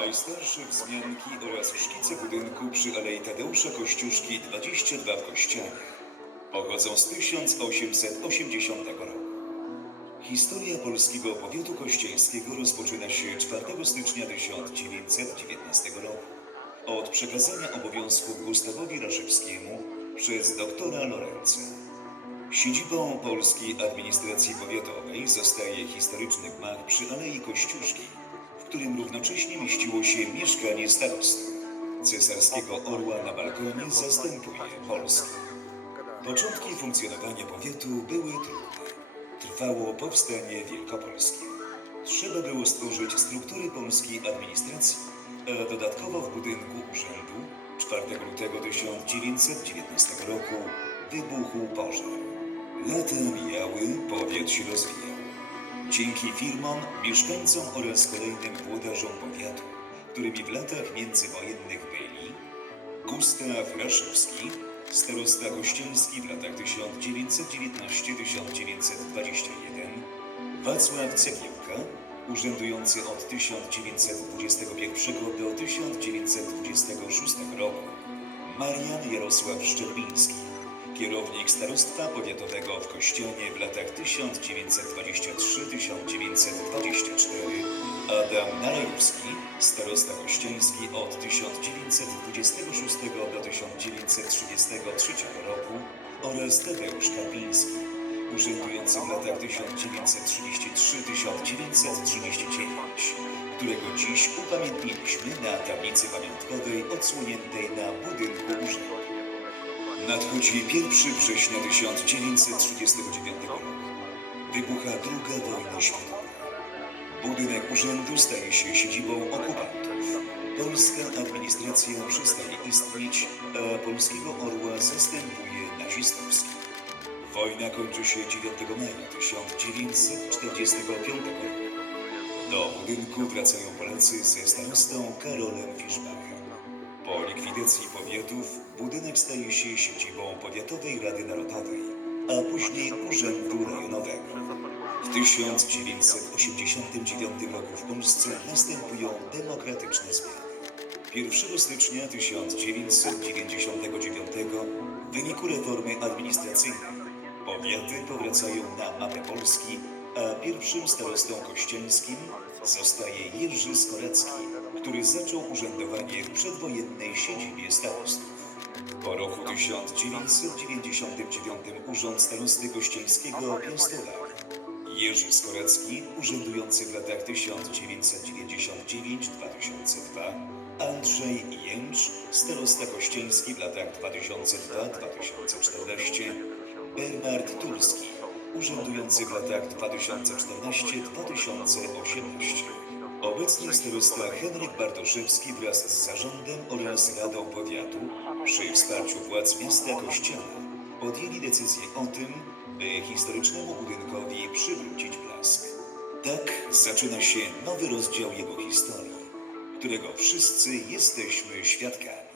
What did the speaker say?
Najstarsze wzmianki oraz szkice budynku przy Alei Tadeusza Kościuszki 22 w Kościanach pochodzą z 1880 roku. Historia polskiego powiatu kościeńskiego rozpoczyna się 4 stycznia 1919 roku od przekazania obowiązków Gustawowi Raszewskiemu przez doktora Lorenza. Siedzibą polskiej administracji powiatowej zostaje historyczny gmach przy Alei Kościuszki, którym równocześnie mieściło się mieszkanie starosty. Cesarskiego orła na balkonie zastępuje Polski. Początki funkcjonowania powiatu były trudne. Trwało powstanie wielkopolskie. Trzeba było stworzyć struktury polskiej administracji, a dodatkowo w budynku urzędu 4 lutego 1919 roku wybuchł pożar. Lata mijały, powiat się rozwijał. Dzięki firmom, mieszkańcom oraz kolejnym włodarzom powiatu, którymi w latach międzywojennych byli Gustaw Raszewski, starosta kościelski w latach 1919-1921, Wacław Cegiełka, urzędujący od 1921 do 1926 roku, Marian Jarosław Szczerbiński, kierownik starostwa powiatowego w Kościanie w latach 1923-1924, Adam Narajewski, starosta kościański od 1926 do 1933 roku oraz Tadeusz Karpiński, urzędujący w latach 1933-1939, którego dziś upamiętniliśmy na tablicy pamiątkowej odsłoniętej na budynku urzędu. Nadchodzi 1 września 1939 roku. Wybucha druga wojna światowa. Budynek urzędu staje się siedzibą okupantów. Polska administracja przestaje istnieć, a polskiego orła zastępuje nazistowski. Wojna kończy się 9 maja 1945 roku. Do budynku wracają Polacy ze starostą Karolem Fiszbachem. Po likwidacji powiatów budynek staje się siedzibą Powiatowej Rady Narodowej, a później Urzędu Rejonowego. W 1989 roku w Polsce następują demokratyczne zmiany. 1 stycznia 1999 w wyniku reformy administracyjnej powiaty powracają na mapę Polski, a pierwszym starostą kościelskim zostaje Jerzy Skorecki, który zaczął urzędowanie w przedwojennej siedzibie starostów. Po roku 1999 urząd starosty kościelskiego piastował Jerzy Skorecki, urzędujący w latach 1999-2002, Andrzej Jęcz, starosta kościelski w latach 2002-2014, Bernard Turski, urzędujący w latach 2014-2018. Obecnie starosta Henryk Bartoszewski wraz z zarządem oraz Radą Powiatu przy wsparciu władz miasta Kościana podjęli decyzję o tym, by historycznemu budynkowi przywrócić blask. Tak zaczyna się nowy rozdział jego historii, którego wszyscy jesteśmy świadkami.